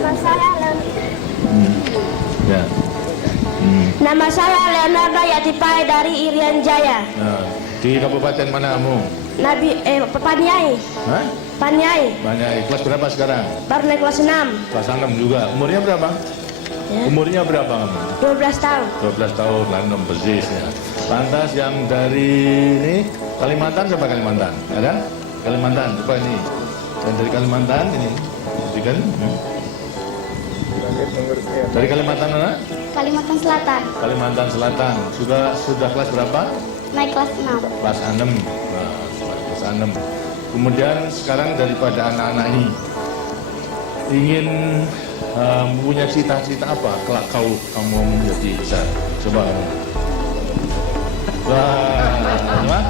Nama saya Ya. Nama saya Leonardo Yatipai dari Irian Jaya. Nah, di kabupaten mana kamu? Paniai. Hah? Paniai. Banyak. Kelas berapa sekarang? Baru naik kelas 6. Kelas 6 juga. Umurnya berapa? Ya. Umurnya berapa kamu? 12 tahun. 12 tahun, landom persis ya. Lantas yang dari ini Kalimantan siapa Kalimantan? Ada? Kalimantan, coba ini. Yang dari Kalimantan ini. Kan? Dari Kalimantan mana? Kalimantan Selatan. Kalimantan Selatan. Sudah kelas berapa? Naik kelas 6. Kelas 6. Nah, kelas 6. Kemudian sekarang daripada anak-anak ini ingin punya cita-cita apa kelak kamu menjadi besar? Coba kamu. Wah,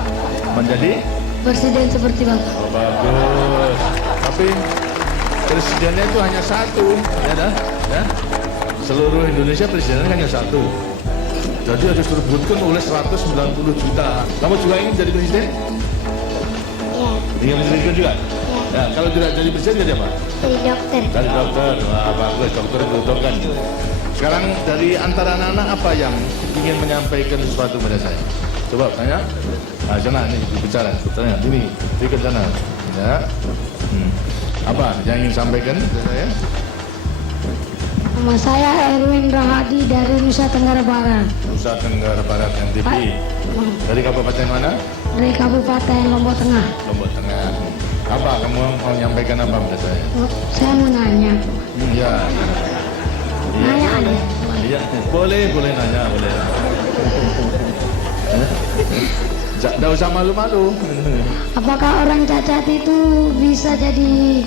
menjadi Presiden seperti Bapak. oh, bagus. Tapi presidennya itu hanya satu, ya dah, ya. Seluruh Indonesia presidennya hanya satu. Jadi harus direbutkan oleh 190 juta. Kamu juga ingin jadi presiden? Ya. Ingin jadi presiden juga? Ya, kalau tidak jadi presiden jadi apa? Jadi dokter. Dari dokter, wah bagus, dokter itu kan. Sekarang dari antara anak-anak apa yang ingin menyampaikan sesuatu pada saya? Coba tanya. Nah, sana nih bicara, tanya ini, ke sana. Ya. Apa yang ingin sampaikan pada saya? Nama saya Erwin Rahadi dari Nusa Tenggara Barat. Nusa Tenggara Barat NTB. Dari kabupaten mana? Dari Kabupaten Lombok Tengah. Lombok Tengah. Apa kamu mau menyampaikan apa pada saya? Saya mau nanya. Iya. Nanya aja. Iya, boleh nanya, boleh. Tidak usah malu-malu. Apakah orang cacat itu bisa jadi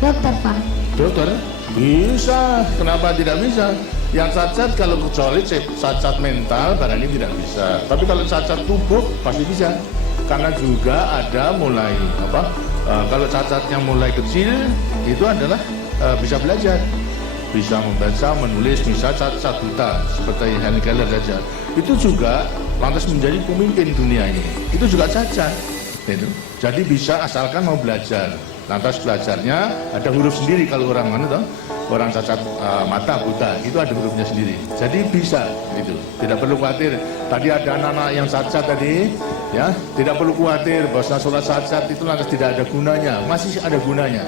dokter, Pak? Dokter? Bisa. Kenapa tidak bisa? Yang cacat kalau kecuali cacat mental barangkali tidak bisa. Tapi kalau cacat tubuh pasti bisa. Karena juga ada mulai kalau cacatnya mulai kecil itu adalah bisa belajar. Bisa membaca, menulis, bisa cacat buta seperti Helen Keller saja. Itu juga lantas menjadi pemimpin dunia ini. Itu juga cacat. Itu. Jadi bisa asalkan mau belajar. Lantas belajarnya ada huruf sendiri kalau orang orang cacat mata buta itu ada hurufnya sendiri. Jadi bisa gitu. Tidak perlu khawatir. Tadi ada anak-anak yang cacat tadi, ya tidak perlu khawatir bahwa sholat cacat itu lantas tidak ada gunanya. Masih ada gunanya.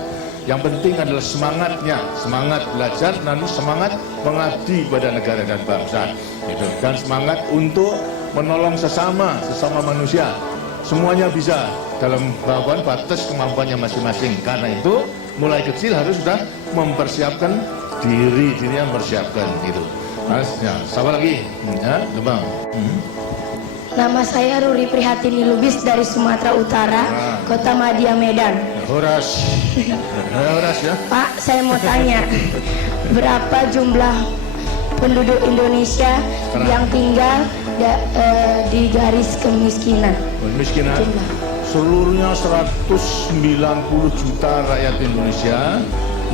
Yang penting adalah semangatnya, semangat belajar dan semangat mengabdi pada negara dan bangsa. Gitu. Dan semangat untuk menolong sesama manusia. Semuanya bisa dalam batas kemampuannya masing-masing. Karena itu mulai kecil harus sudah mempersiapkan dirinya mempersiapkan gitu. Mas, ya, siapa lagi? Ya, coba. Nama saya Ruri Prihatini Lubis dari Sumatera Utara, Kota Madia, Medan. Horas. Horas ya. Pak, saya mau tanya, berapa jumlah penduduk Indonesia yang tinggal di garis kemiskinan? Kemiskinan. Seluruhnya 190 juta rakyat Indonesia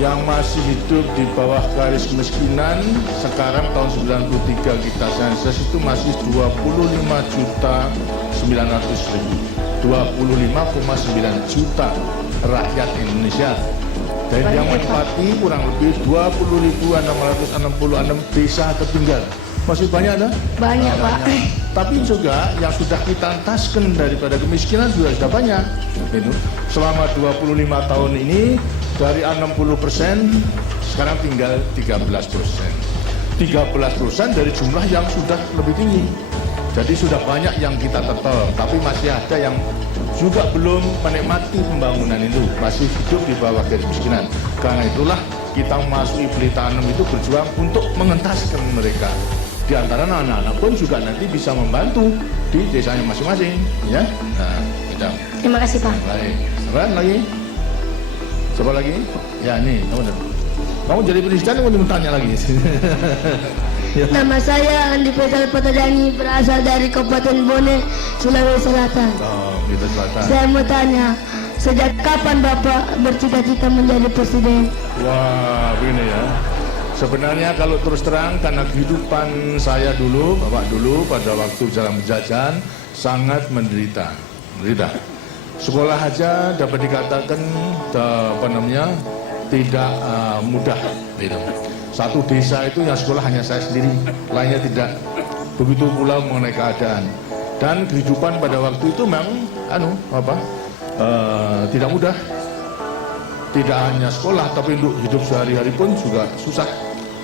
yang masih hidup di bawah garis kemiskinan. Sekarang tahun 93 kita sensus itu masih 25.900.000. 25,9 juta rakyat Indonesia. Dan yang menempati kurang lebih 20.666 desa tertinggal. Masih banyak ada? Banyak, Pak. Tapi juga yang sudah kita entaskan daripada kemiskinan sudah banyak. Itu. Selama 25 tahun ini dari 60% sekarang tinggal 13%. 13% dari jumlah yang sudah lebih tinggi. Jadi sudah banyak yang kita tertolong, tapi masih ada yang juga belum menikmati pembangunan itu, masih hidup di bawah garis kemiskinan. Karena itulah kita memasuki Pelita 6 itu berjuang untuk mengentaskan mereka. Di antara anak-anak pun juga nanti bisa membantu di desanya masing-masing, ya. Nah, kita. Terima kasih, Pak. Baik. Siapa lagi? Siapa lagi? Ya, nih, kamu jadi presiden, kamu mau tanya lagi. Nama saya Andi Faisal Patadani, berasal dari Kabupaten Bone, Sulawesi Selatan. Oh, gitu Selatan. Saya mau tanya, sejak kapan Bapak bercita-cita menjadi presiden? Wah, begini ya. Sebenarnya kalau terus terang karena kehidupan saya dulu, Bapak dulu pada waktu jalan penjajahan sangat menderita. Sekolah aja dapat dikatakan tidak mudah gitu. Satu desa itu yang sekolah hanya saya sendiri, lainnya tidak. Begitu pula mengenai keadaan dan kehidupan pada waktu itu memang tidak mudah. Tidak hanya sekolah, tapi untuk hidup sehari-hari pun juga susah.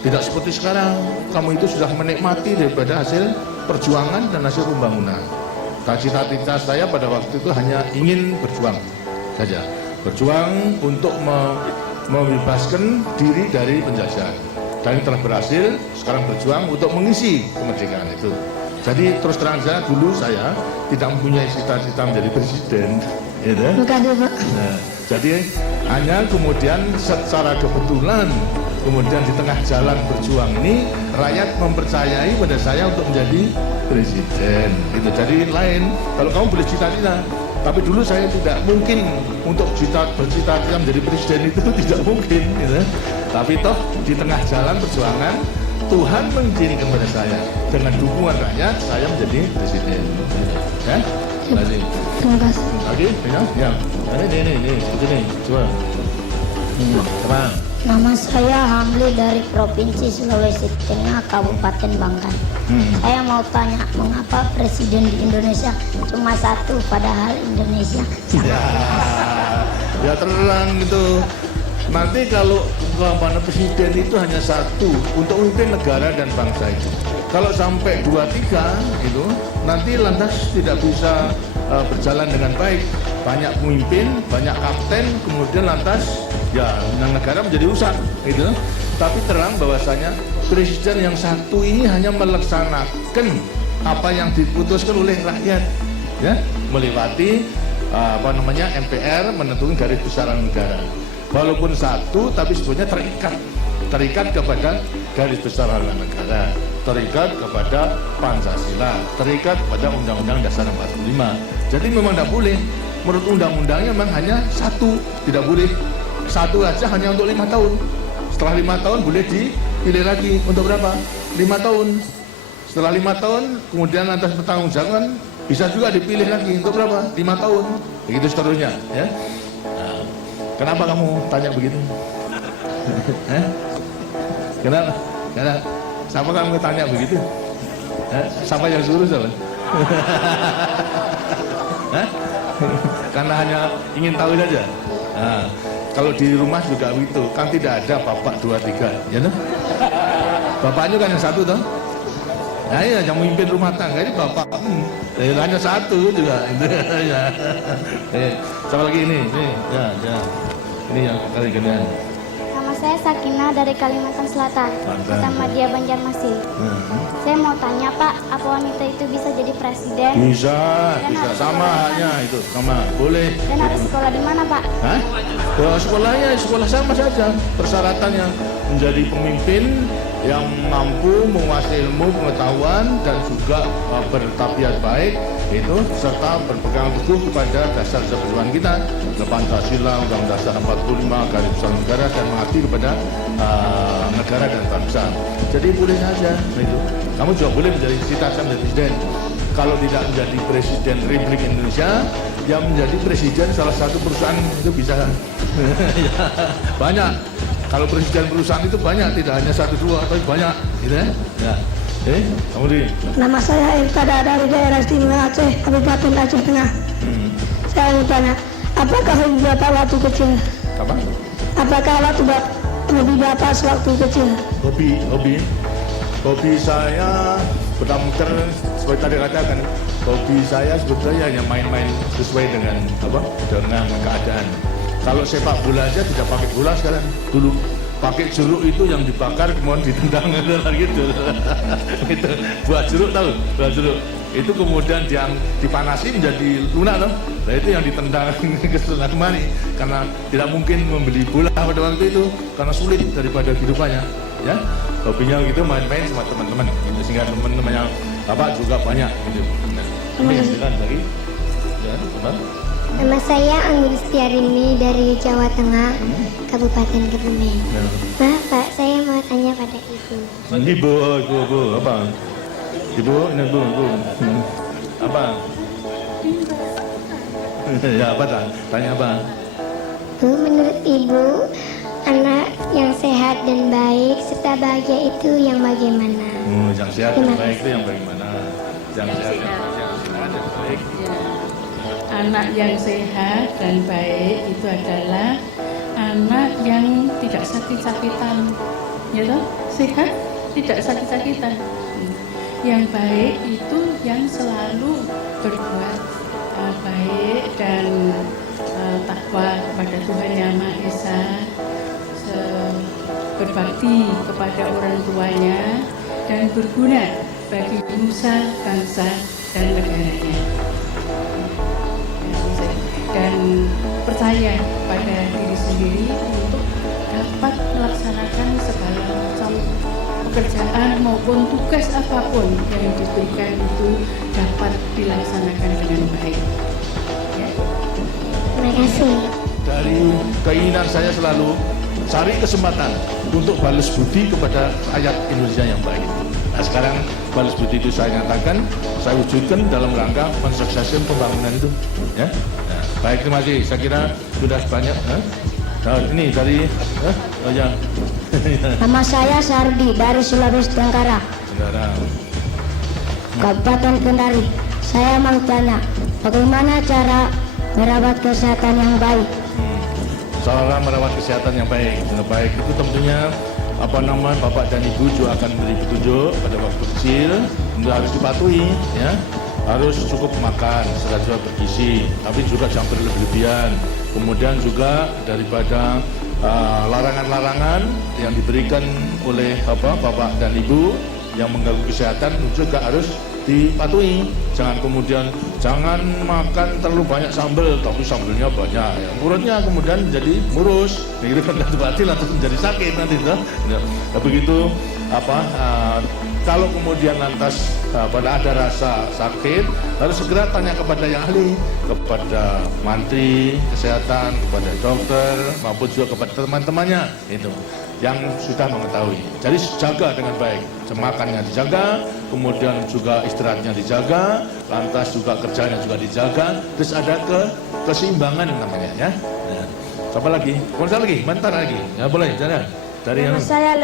Tidak seperti sekarang, kamu itu sudah menikmati daripada hasil perjuangan dan hasil pembangunan. Cita-cita saya pada waktu itu hanya ingin berjuang saja, berjuang untuk membebaskan diri dari penjajahan. Dan telah berhasil, sekarang berjuang untuk mengisi kemerdekaan itu. Jadi terus terang saja, dulu saya tidak mempunyai cita-cita menjadi presiden, gitu. Terima kasih, Pak. Nah, jadi hanya kemudian secara kebetulan, kemudian di tengah jalan berjuang ini, rakyat mempercayai pada saya untuk menjadi presiden. Gitu. Jadi lain, kalau kamu boleh cita-cita, tapi dulu saya tidak mungkin untuk bercita-cita menjadi presiden itu tidak mungkin. Gitu. Tapi toh di tengah jalan perjuangan, Tuhan mengizinkan kepada saya dengan dukungan rakyat, saya menjadi presiden. Ya, terima kasih. Terima kasih. Lagi, ya. Ini, seperti ini, coba. Apa? Nama saya Hamli dari Provinsi Sulawesi Tengah, Kabupaten Bangkan. Saya mau tanya, mengapa presiden di Indonesia cuma satu, padahal Indonesia sama? Ya terang gitu. Nanti kalau presiden itu hanya satu untuk memimpin negara dan bangsa itu. Kalau sampai 2-3 itu, nanti lantas tidak bisa berjalan dengan baik. Banyak pemimpin, banyak kapten, kemudian lantas ya negara menjadi rusak gitu. Tapi terang bahwasanya presiden yang satu ini hanya melaksanakan apa yang diputuskan oleh rakyat, ya, melewati MPR menentukan garis besaran negara. Walaupun satu, tapi sebetulnya terikat kepada garis besaran negara, terikat kepada Pancasila, terikat pada Undang-Undang Dasar 45. Jadi memang tidak boleh. Menurut undang-undangnya memang hanya satu, tidak boleh satu aja hanya untuk 5 tahun. Setelah 5 tahun boleh dipilih lagi untuk berapa? 5 tahun. Setelah 5 tahun kemudian atas pertanggungjawaban bisa juga dipilih lagi untuk berapa? 5 tahun. Begitu seterusnya, ya. Nah, kenapa kamu tanya begitu? Kenapa? Siapa kamu tanya begitu? Siapa yang suruh siapa? Karena hanya ingin tahu saja. Nah, kalau di rumah juga begitu, kan tidak ada bapak 2-3, ya toh? Bapaknya kan yang satu toh? Nah, ya, yang memimpin rumah tangga ini bapak, hanya satu juga. Ya. Sama lagi ini, ya. Ini yang kali ginian. Nama saya Sakinah dari Kalimantan Selatan, Kota Madia, Banjarmasin. Saya mau tanya Pak, apa wanita itu bisa jadi presiden? Bisa sama hanya itu, sama boleh. Dan harus sekolah di mana Pak? Hah? Sekolahnya sekolah sama saja. Persyaratannya menjadi pemimpin yang mampu menguasai ilmu pengetahuan dan juga bertabiat baik itu, serta berpegang teguh kepada dasar perjuangan kita, Pancasila, Undang-Undang Dasar 45, garis besar negara, dan mengabdi kepada negara dan bangsa. Jadi boleh saja itu. Kamu juga boleh menjadi cita-cita menjadi presiden. Kalau tidak menjadi presiden Republik Indonesia, ya menjadi presiden salah satu perusahaan itu bisa. Banyak. Kalau presiden perusahaan itu banyak, tidak hanya 1-2, tapi banyak, gitu ya. Ya. Kamu di? Nama saya Irtada dari daerah istimewa Aceh, Kabupaten Aceh Tengah. Saya mau tanya, apakah hobi Bapak waktu kecil? Apa? Apakah hobi Bapak sewaktu kecil? Hobi saya benar-benar seperti tadi katakan, hobi saya sebetulnya hanya main-main sesuai dengan dengan keadaan. Kalau sepak bola aja tidak pakai bola sekarang, dulu pakai jeruk itu yang dibakar kemudian ditendang gitu. Itu buah jeruk, tahu? Buah jeruk itu kemudian yang dipanasi menjadi lunak loh. Nah itu yang ditendang ke sana kemari karena tidak mungkin membeli bola pada waktu itu karena sulit daripada kehidupannya. Ya, hobinya gitu main-main sama teman-teman. Gitu. Sehingga teman-teman yang juga banyak. Gitu. Nah, silakan lagi. Ya, teman. Nama saya Anggun Setiarini dari Jawa Tengah, Kabupaten Kebumen. Pak, saya mau tanya pada Ibu. Ibu, apa? Ibu. Apa? Ya, apa tak? Tanya apa? Bu, menurut Ibu, Anak yang sehat dan baik serta bahagia itu yang bagaimana? Yang sehat dan baik itu yang bagaimana? Yang sehat dan baik. Anak yang sehat dan baik itu adalah anak yang tidak sakit-sakitan, ya toh? Sehat, tidak sakit-sakitan. Yang baik itu yang selalu berbuat baik dan takwa kepada Tuhan Yang Maha Esa, berbakti kepada orang tuanya, dan berguna bagi nusa, bangsa, dan negaranya. Dan percaya pada diri sendiri untuk dapat melaksanakan segala macam pekerjaan maupun tugas apapun yang diberikan itu dapat dilaksanakan dengan baik. Ya. Terima kasih. Dari keinginan saya selalu cari kesempatan untuk balas budi kepada rakyat Indonesia yang baik. Nah sekarang balas budi itu saya nyatakan, saya wujudkan dalam rangka mensukseskan pembangunan itu. Ya. Nah, baik, terima kasih. Saya kira sudah banyak. Nah ini dari, ya. Nama saya Sardi dari Sulawesi Tenggara, Kabupaten Kendari. Saya mau tanya, bagaimana cara merawat kesehatan yang baik? Cara merawat kesehatan yang baik. Yang baik itu tentunya Bapak dan Ibu juga akan beri petunjuk pada waktu kecil, itu harus dipatuhi, ya. Harus cukup makan, serta juga bergizi, tapi juga jangan berlebihan. Kemudian juga daripada larangan-larangan yang diberikan oleh Bapak dan Ibu yang mengganggu kesehatan juga harus dipatuhi. Jangan kemudian jangan makan terlalu banyak sambal, tapi sambelnya banyak. Ya. Mulutnya kemudian menjadi murus, itu kan batil atau menjadi sakit nanti. Nah, begitu kalau kemudian lantas pada ada rasa sakit, harus segera tanya kepada yang ahli, kepada mantri kesehatan, kepada dokter, maupun juga kepada teman-temannya itu yang sudah mengetahui. Jadi jaga dengan baik, makannya dijaga, kemudian juga istirahatnya dijaga, lantas juga kerjanya juga dijaga, terus ada keseimbangan namanya, ya. Siapa lagi? Siapa lagi? Bentar lagi. Ya boleh, jalan. Dari yang Saya